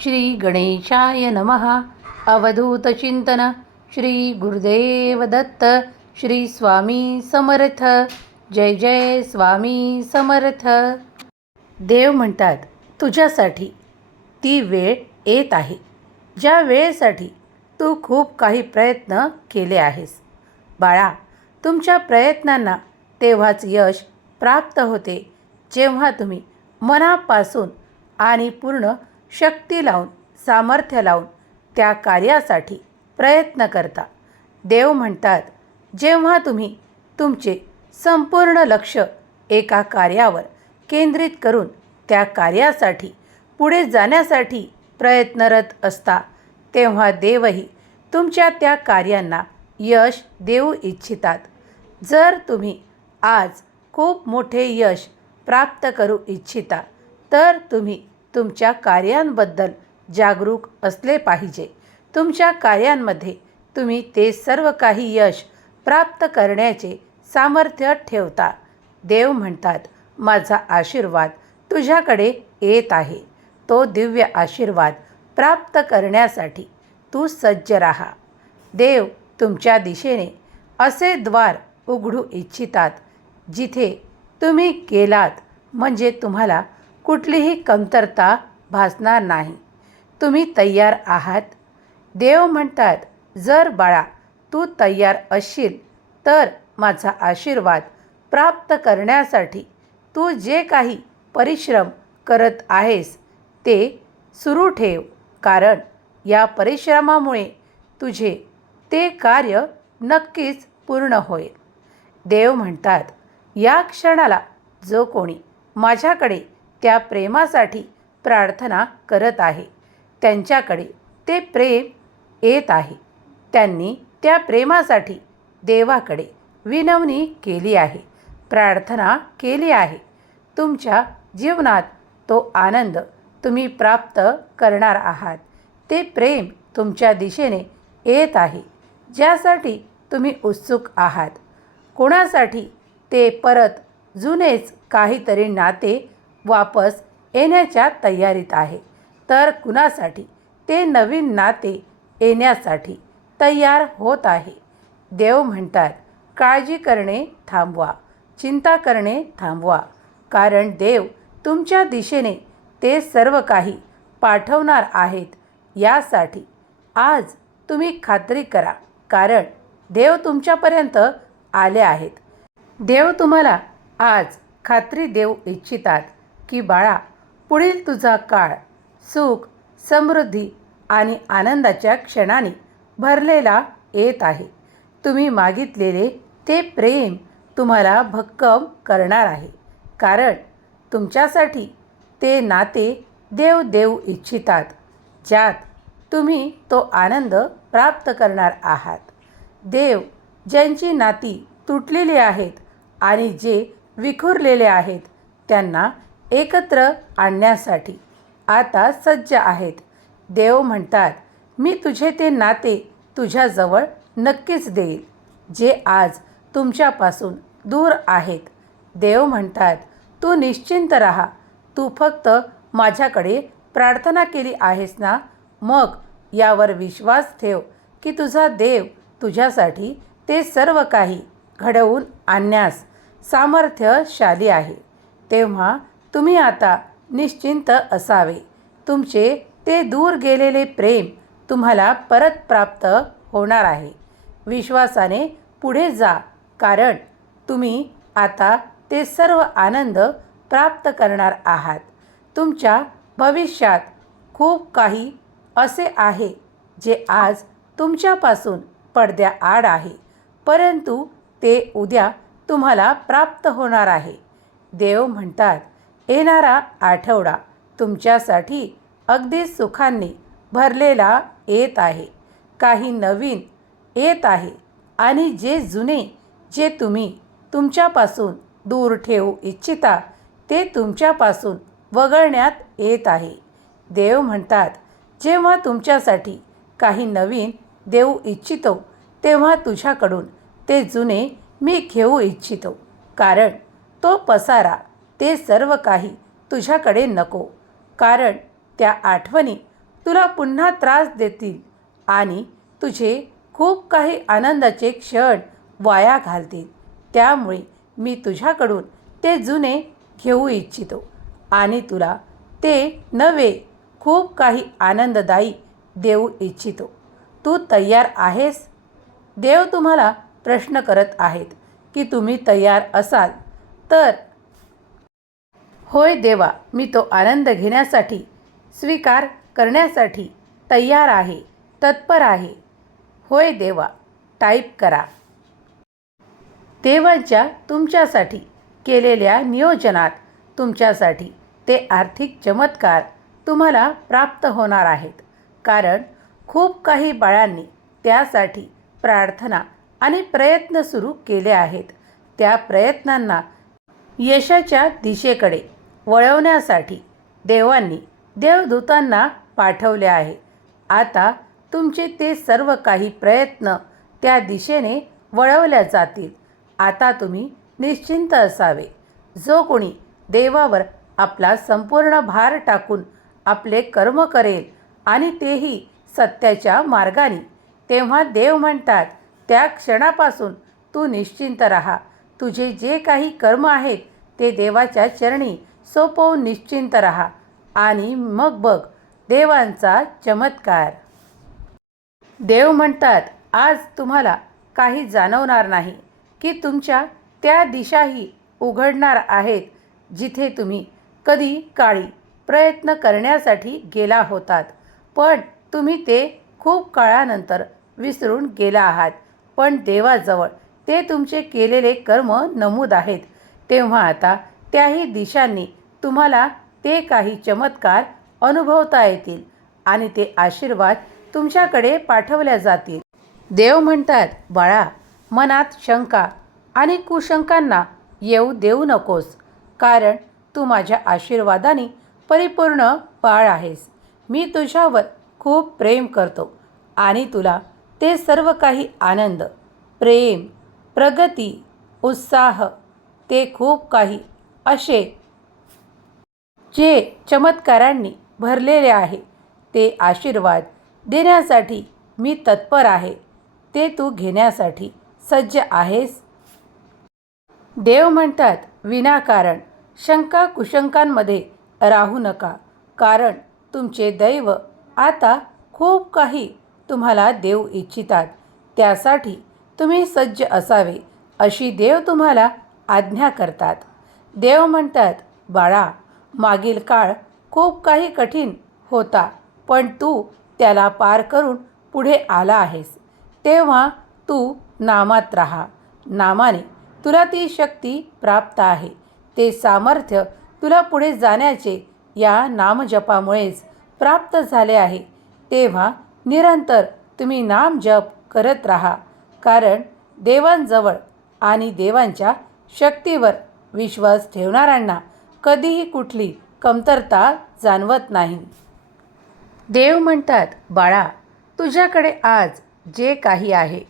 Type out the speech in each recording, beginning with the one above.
श्री गणेशाय नमः अवधूतचिंतन श्री गुरुदेव दत्त। श्री स्वामी समर्थ। जय जय स्वामी समर्थ। देव म्हणतात तुझ्यासाठी ती वेळ येत आहे. ज्या वेळेसाठी तू खूप काही प्रयत्न केले आहेस. बाळा तुमच्या प्रयत्नांना तेव्हाच यश प्राप्त होते जेव्हा तुम्ही मनापासून आणि पूर्ण शक्ती लावून सामर्थ्य लावून त्या कार्यासाठी प्रयत्न करता. देव म्हणतात जेव्हा तुम्ही तुमचे संपूर्ण लक्ष एका कार्यावर केंद्रित करून त्या कार्यासाठी पुढे जाण्यासाठी प्रयत्नरत असता तेव्हा देवही तुमच्या त्या कार्यांना यश देऊ इच्छितात. जर तुम्ही आज खूप मोठे यश प्राप्त करू इच्छिता तर तुम्ही तुमच्या कार्यांबद्दल जागरूक असले पाहिजे. तुमच्या कार्यांमध्ये तुम्ही ते सर्व काही यश प्राप्त करण्याचे सामर्थ्य ठेवता. देव म्हणतात माझा आशीर्वाद तुझ्याकडे येत आहे. तो दिव्य आशीर्वाद प्राप्त करण्यासाठी तू सज्ज राहा. देव तुमच्या दिशेने असे द्वार उघडू इच्छितात जिथे तुम्ही गेलात म्हणजे तुम्हाला कुठलीही कमतरता भासणार नाही. तुम्ही तयार आहात. देव म्हणतात जर बाळा तू तयार असशील तर माझा आशीर्वाद प्राप्त करण्यासाठी तू जे काही परिश्रम करत आहेस ते सुरू ठेव. कारण या परिश्रमामुळे तुझे ते कार्य नक्कीच पूर्ण होईल. देव म्हणतात या क्षणाला जो कोणी माझ्याकडे त्या प्रेमासाठी प्रार्थना करत आहे. त्यांच्याकडे ते प्रेम येत आहे. त्यांनी त्या प्रेमासाठी देवाकडे विनवणी केली आहे. प्रार्थना केली आहे. तुमच्या जीवनात तो आनंद तुम्ही प्राप्त करणार आहात. ते प्रेम तुमच्या दिशेने येत आहे. ज्यासाठी तुम्ही उत्सुक आहात. कोणासाठी ते परत जुनेच काहीतरी नाते वापस येण्याच्या तयारीत आहे. तर कुणासाठी? ते नवीन नाते येण्यासाठी तयार होत आहे. देव म्हणतात काळजी करणे थांबवा. चिंता करणे थांबवा. कारण देव तुमच्या दिशेने ते सर्व काही पाठवणार आहेत. यासाठी आज तुम्ही खात्री करा. कारण देव तुमच्यापर्यंत आले आहेत. देव तुम्हाला आज खात्री देऊ इच्छितात. की बाळा पुढील तुझा काळ सुख समृद्धी आणि आनंदाच्या क्षणाने भरलेला येत आहे. तुम्ही मागितलेले ते प्रेम तुम्हाला भक्कम करणार आहे. कारण तुमच्यासाठी ते नाते देव देऊ इच्छितात ज्यात तुम्ही तो आनंद प्राप्त करणार आहात. देव ज्यांची नाती तुटलेली आहेत आणि जे विखुरलेले आहेत त्यांना एकत्र आणण्यासाठी. आता सज्ज आहेत. देव म्हणतात मी तुझे ते नाते तुझ्याजवळ नक्कीच देईल जे आज तुमच्यापासून दूर आहेत. देव म्हणतात तू निश्चिंत राहा. तू फक्त माझ्याकडे प्रार्थना केली आहेस ना? मग यावर विश्वास ठेव की तुझा देव तुझ्यासाठी ते सर्व काही घडवून आणण्यास सामर्थ्यशाली आहे. तेव्हा तुम्ही आता निश्चिंत असावे. तुमचे ते दूर गेलेले प्रेम तुम्हाला परत प्राप्त होणार आहे. विश्वासाने पुढे जा कारण तुम्ही आता ते सर्व आनंद प्राप्त करणार आहात. तुमच्या भविष्यात खूप काही असे आहे जे आज तुमच्यापासून पडद्याआड आहे. परंतु ते उद्या तुम्हाला प्राप्त होणार आहे. देव म्हणतात येणारा आठवडा तुमच्यासाठी अगदी सुखांनी भरलेला येत आहे. काही नवीन येत आहे आणि जे जुने जे तुम्ही तुमच्यापासून दूर ठेवू इच्छिता ते तुमच्यापासून वगळण्यात येत आहे. देव म्हणतात जेव्हा तुमच्यासाठी काही नवीन देऊ इच्छितो तेव्हा तुझ्याकडून ते जुने मी घेऊ इच्छितो. कारण तो पसारा ते सर्व काही तुझ्याकडे नको. कारण त्या आठवणी तुला पुन्हा त्रास देतील आणि तुझे खूप काही आनंदाचे क्षण वाया घालतील. त्यामुळे मी तुझ्याकडून ते जुने घेऊ इच्छितो आणि तुला ते नवे खूप काही आनंददायी देऊ इच्छितो. तू तयार आहेस? देव तुम्हाला प्रश्न करत आहेत की तुम्ही तयार असाल तर होय देवा मी तो आनंद घेण्यासाठी स्वीकार करण्यासाठी तयार आहे तत्पर आहे. होय देवा टाईप करा. देवांच्या तुमच्यासाठी केलेल्या नियोजनात तुमच्यासाठी ते आर्थिक चमत्कार तुम्हाला प्राप्त होणार आहेत. कारण खूप काही बाळांनी त्यासाठी प्रार्थना आणि प्रयत्न सुरू केले आहेत. त्या प्रयत्नांना यशाच्या दिशेकडे वळवण्यासाठी देवांनी देवदूतांना पाठवले आहे. आता तुमचे ते सर्व काही प्रयत्न त्या दिशेने वळवल्या जातील. आता तुम्ही निश्चिंत असावे. जो कोणी देवावर आपला संपूर्ण भार टाकून आपले कर्म करेल आणि तेही सत्याच्या मार्गाने तेव्हा देव म्हणतात त्या क्षणापासून तू निश्चिंत राहा. तुझे जे काही कर्म आहेत ते देवाच्या चरणी सोपवून निश्चिंत राहा आणि मग बघ देवांचा चमत्कार. देव म्हणतात आज तुम्हाला काही जाणवणार नाही की तुमच्या त्या दिशाही उघडणार आहेत जिथे तुम्ही कधी काळी प्रयत्न करण्यासाठी गेला होतात. पण तुम्ही ते खूप काळानंतर विसरून गेला आहात. पण देवाजवळ ते तुमचे केलेले कर्म नमूद आहेत. तेव्हा आता त्याही दिशांनी तुम्हाला ते काही चमत्कार अनुभवता येतील आणि ते आशीर्वाद तुमच्याकडे पाठवल्या जातील. देव म्हणतात बाळा मनात शंका आणि कुशंकांना येऊ देऊ नकोस कारण तू माझ्या आशीर्वादाने परिपूर्ण बाळ आहेस. मी तुझ्यावर खूप प्रेम करतो आणि तुला ते सर्व काही आनंद प्रेम प्रगती उत्साह ते खूप काही असे जे चमत्कारांनी भरलेले आहे ते आशीर्वाद देण्यासाठी मी तत्पर आहे. ते तू घेण्यासाठी सज्ज आहेस? देव म्हणतात विनाकारण शंका कुशंकांमध्ये राहू नका. कारण तुमचे दैव आता खूप काही तुम्हाला देऊ इच्छितात. त्यासाठी तुम्ही सज्ज असावे अशी देव तुम्हाला आज्ञा करतात. देव म्हणतात बाळा मागील काळ खूप काही कठीण होता पण तू त्याला पार करून पुढे आला आहेस. तेव्हा तू नामात राहा. नामाने तुला ती शक्ती प्राप्त आहे. ते सामर्थ्य तुला पुढे जाण्याचे या नामजपामुळेच प्राप्त झाले आहे. तेव्हा निरंतर तुम्ही नामजप करत राहा. कारण देवांजवळ आणि देवांच्या शक्तीवर विश्वास ठेवणाऱ्यांना कधीही कुठली कमतरता जाणवत नाही. देव म्हणतात बाळा तुझ्याकडे आज जे काही आहे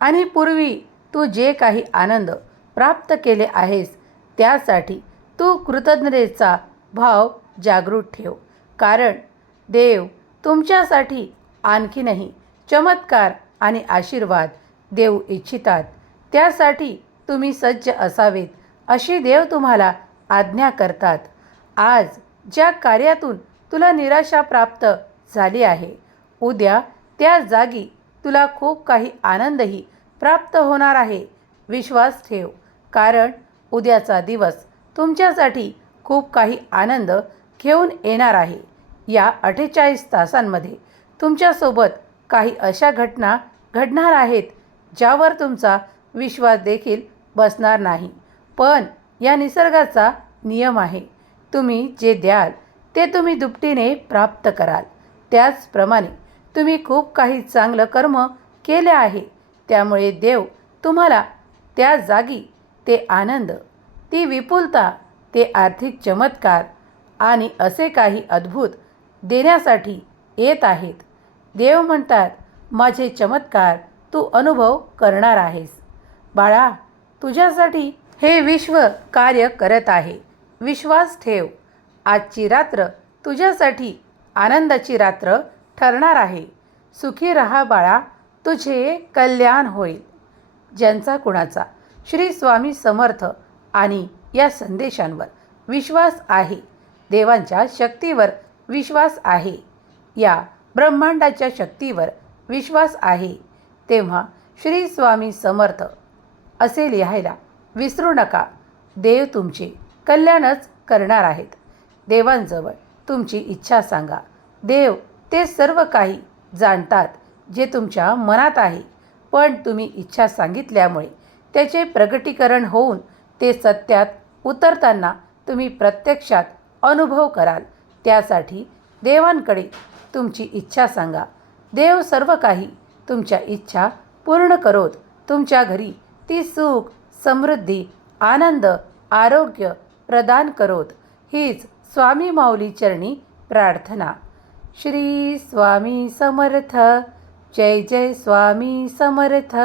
आणि पूर्वी तू जे काही आनंद प्राप्त केले आहेस त्यासाठी तू कृतज्ञतेचा भाव जागृत ठेव. कारण देव तुमच्यासाठी आणखीनही चमत्कार आणि आशीर्वाद देऊ इच्छितात. त्यासाठी तुम्ही सज्ज असावेत अशी देव तुम्हाला आज्ञा करतात. आज ज्या कार्यातून तुला निराशा प्राप्त झाली आहे उद्या त्या जागी तुला खूप काही आनंदही प्राप्त होणार आहे. विश्वास ठेव कारण उद्याचा दिवस तुमच्यासाठी खूप काही आनंद घेऊन येणार आहे. या अठ्ठेचाळीस तासांमध्ये तुमच्यासोबत काही अशा घटना घडणार आहेत ज्यावर तुमचा विश्वास देखील बसणार नाही. पण या निसर्गाचा नियम आहे. तुम्ही जे द्याल ते तुम्ही दुपटीने प्राप्त कराल. त्याचप्रमाणे तुम्ही खूप काही चांगलं कर्म केले आहे. त्यामुळे देव तुम्हाला त्या जागी ते आनंद ती विपुलता ते आर्थिक चमत्कार आणि असे काही अद्भुत देण्यासाठी येत आहेत. देव म्हणतात माझे चमत्कार तू अनुभव करणार आहेस. बाळा तुझ्यासाठी हे विश्व कार्य करत आहे. विश्वास ठेव. आजची रात्र तुझ्यासाठी आनंदाची रात्र ठरणार आहे. सुखी रहा बाळा तुझे कल्याण होईल. ज्यांचा कुणाचा श्री स्वामी समर्थ आणि या संदेशांवर विश्वास आहे. देवांच्या शक्तीवर विश्वास आहे. या ब्रह्मांडाच्या शक्तीवर विश्वास आहे. तेव्हा श्री स्वामी समर्थ असे लिहायला विसरू नका. देव तुमचे कल्याणच करणार आहेत. देवांजवळ तुमची इच्छा सांगा. देव ते सर्व काही जाणतात जे तुमच्या मनात आहे. पण तुम्ही इच्छा सांगितल्यामुळे त्याचे प्रगटीकरण होऊन ते सत्यात उतरताना तुम्ही प्रत्यक्षात अनुभव कराल. त्यासाठी देवांकडे तुमची इच्छा सांगा. देव सर्व काही तुमच्या इच्छा पूर्ण करोत. तुमच्या घरी ती सुख समृद्धी आनंद आरोग्य प्रदान करोत. हीच स्वामी माऊली चरणी प्रार्थना. श्री स्वामी समर्थ. जय जय स्वामी समर्थ.